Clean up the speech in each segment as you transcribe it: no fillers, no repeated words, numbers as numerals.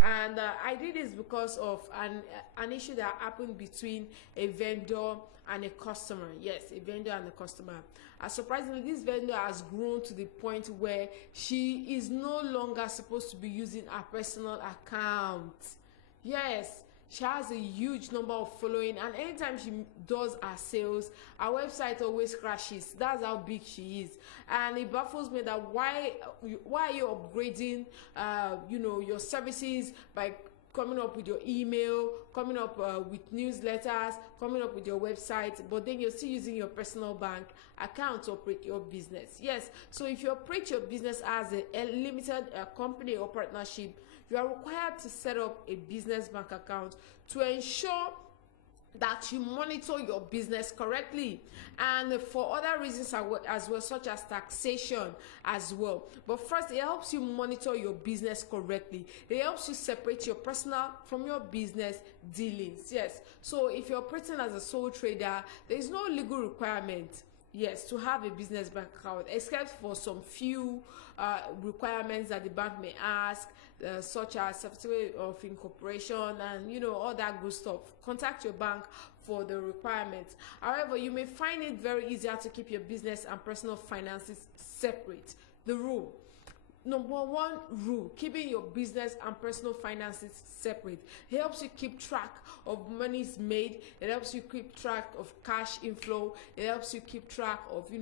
And I did this because of an issue that happened between a vendor and a customer. Yes, a vendor and a customer. Surprisingly, this vendor has grown to the point where she is no longer supposed to be using her personal account. Yes, she has a huge number of following, and anytime she does her sales, her website always crashes. That's how big she is, and it baffles me that why are you upgrading your services by coming up with your email, coming up with newsletters, coming up with your website, but then you're still using your personal bank account to operate your business. Yes, so if you operate your business as a limited company or partnership, you are required to set up a business bank account to ensure that you monitor your business correctly, and for other reasons as well, such as taxation as well. But first, it helps you monitor your business correctly. It helps you separate your personal from your business dealings. Yes, so if you're operating as a sole trader, there is no legal requirement, yes, to have a business bank account, except for some few requirements that the bank may ask, such as certificate of incorporation and all that good stuff. Contact your bank for the requirements. However, you may find it very easier to keep your business and personal finances separate. The rule. Number one rule: keeping your business and personal finances separate. It helps you keep track of monies made. It helps you keep track of cash inflow. It helps you keep track of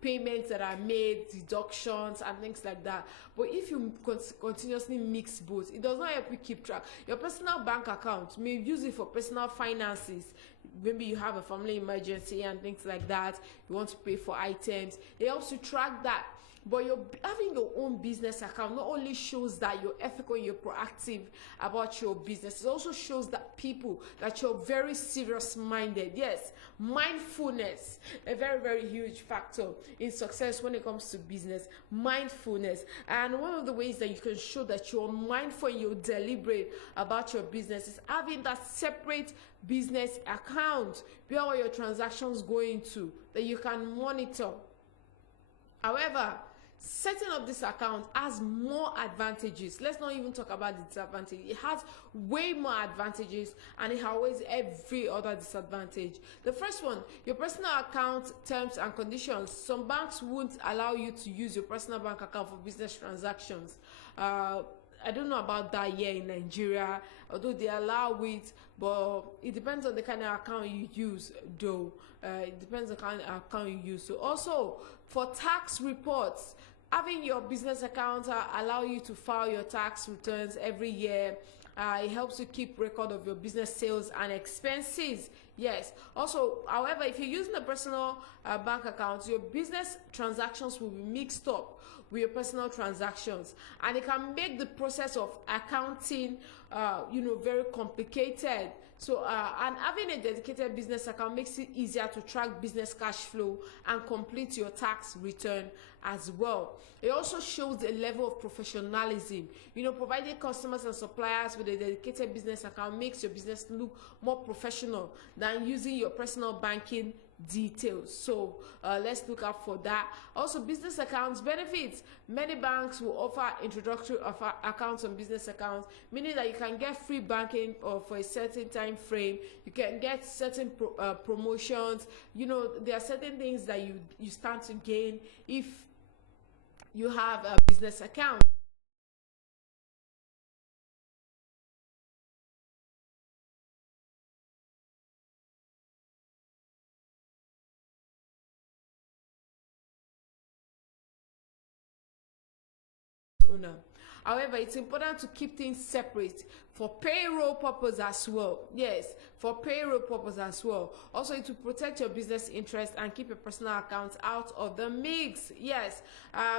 payments that are made, deductions and things like that. But if you continuously mix both, it does not help you keep track. Your personal bank account, may use it for personal finances. Maybe you have a family emergency and things like that. You want to pay for items. It helps you track that. But having your own business account not only shows that you're ethical and you're proactive about your business, it also shows that you're very serious minded. Yes, mindfulness, a very, very huge factor in success when it comes to business. Mindfulness. And one of the ways that you can show that you're mindful and you're deliberate about your business is having that separate business account where all your transactions go into, that you can monitor. However, setting up this account has more advantages. Let's not even talk about the disadvantage. It has way more advantages, and it outweighs every other disadvantage. The first one: your personal account terms and conditions. Some banks won't allow you to use your personal bank account for business transactions. I don't know about that here in Nigeria, although they allow it, but it depends on the kind of account you use, though. It depends on the kind of account you use. So also, for tax reports, having your business account allow you to file your tax returns every year. It helps you keep record of your business sales and expenses. Yes. Also, however, if you're using a personal bank account, your business transactions will be mixed up with your personal transactions, and it can make the process of accounting very complicated. So and having a dedicated business account makes it easier to track business cash flow and complete your tax return as well. It also shows a level of professionalism. Providing customers and suppliers with a dedicated business account makes your business look more professional than using your personal banking details. So let's look out for that. Also, business accounts benefits. Many banks will offer introductory accounts on business accounts, meaning that you can get free banking for a certain time frame. You can get certain promotions. There are certain things that you stand to gain if you have a business account. Owner. However, it's important to keep things separate for payroll purpose as well. Yes, for payroll purpose as well. Also, it will protect your business interest and keep your personal accounts out of the mix. Yes,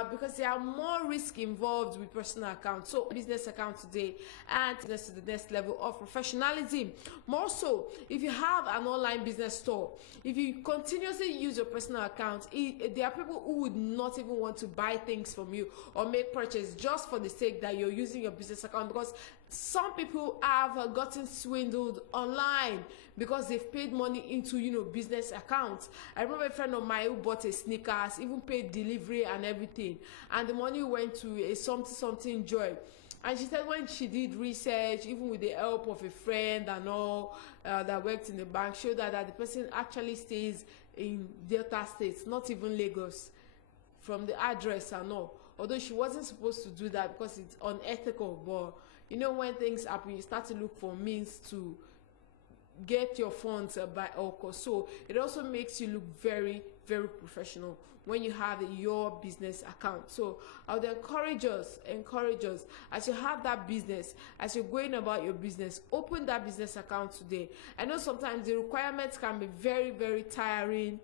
because there are more risk involved with personal accounts. So, business account today and to the next level of professionalism. More so, if you have an online business store, if you continuously use your personal account, there are people who would not even want to buy things from you or make purchase just for the sake that you're using your business account, because some people have gotten swindled online because they've paid money into business accounts. I remember a friend of mine who bought a sneakers, even paid delivery and everything, and the money went to a something joy. And she said when she did research, even with the help of a friend and all that worked in the bank, showed that the person actually stays in Delta State, not even Lagos, from the address and all. Although she wasn't supposed to do that because it's unethical, but you know, when things happen, you start to look for means to get your funds by all costs. So it also makes you look very, very professional when you have your business account. So I would encourage us as you have that business, as you're going about your business, open that business account today. I know sometimes the requirements can be very, very tiring,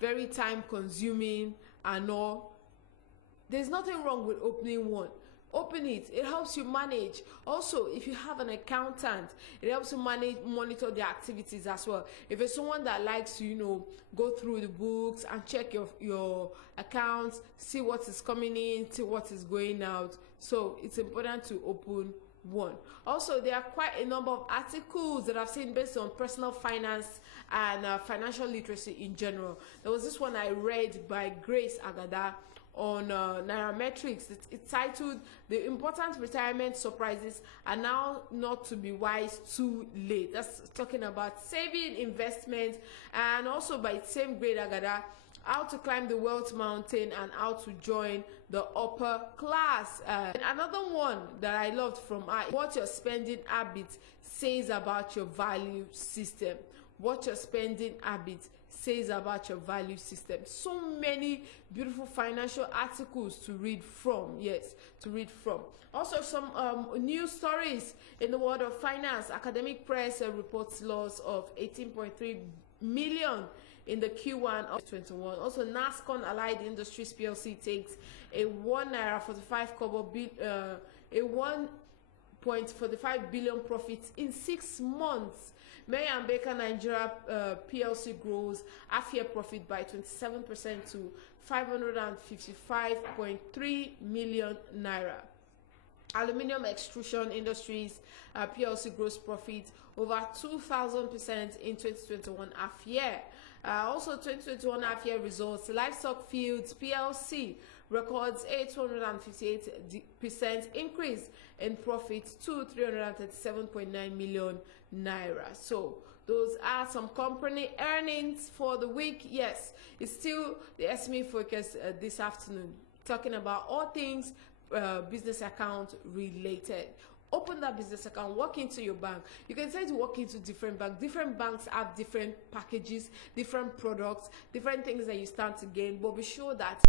very time consuming and all. There's nothing wrong with opening one. Open it. It helps you manage. Also, if you have an accountant, it helps you monitor the activities as well. If it's someone that likes to, you know, go through the books and check your accounts, see what is coming in, see what is going out. So it's important to open one. Also, there are quite a number of articles that I've seen based on personal finance and financial literacy in general. There was this one I read by Grace Agada on Nairametrics. It's titled "The Important Retirement Surprises Are Now Not to Be Wise Too Late." That's talking about saving, investment, and also by same Grace Agada, how to climb the wealth mountain and how to join the upper class. And another one that I loved from her, what your spending habit says about your value system. What your spending habit says about your value system. So many beautiful financial articles to read from. Yes, to read from. Also, some news stories in the world of finance. Academic Press reports loss of 18.3 million in the Q1 of 2021. Also, NASCON Allied Industries PLC takes a $1.45 billion profit in 6 months. May and Baker Nigeria PLC grows half-year profit by 27% to 555.3 million naira. Aluminium Extrusion Industries PLC gross profit over 2,000% in 2021 half-year. Also, 2021 half-year results. Livestock Fields PLC records a 258% increase in profit to 337.9 million naira. So those are some company earnings for the week. Yes, it's still the SME focus this afternoon, talking about all things business account related. Open that business account, walk into your bank. You can try to walk into different banks. Different banks have different packages, different products, different things that you stand to gain, but be sure that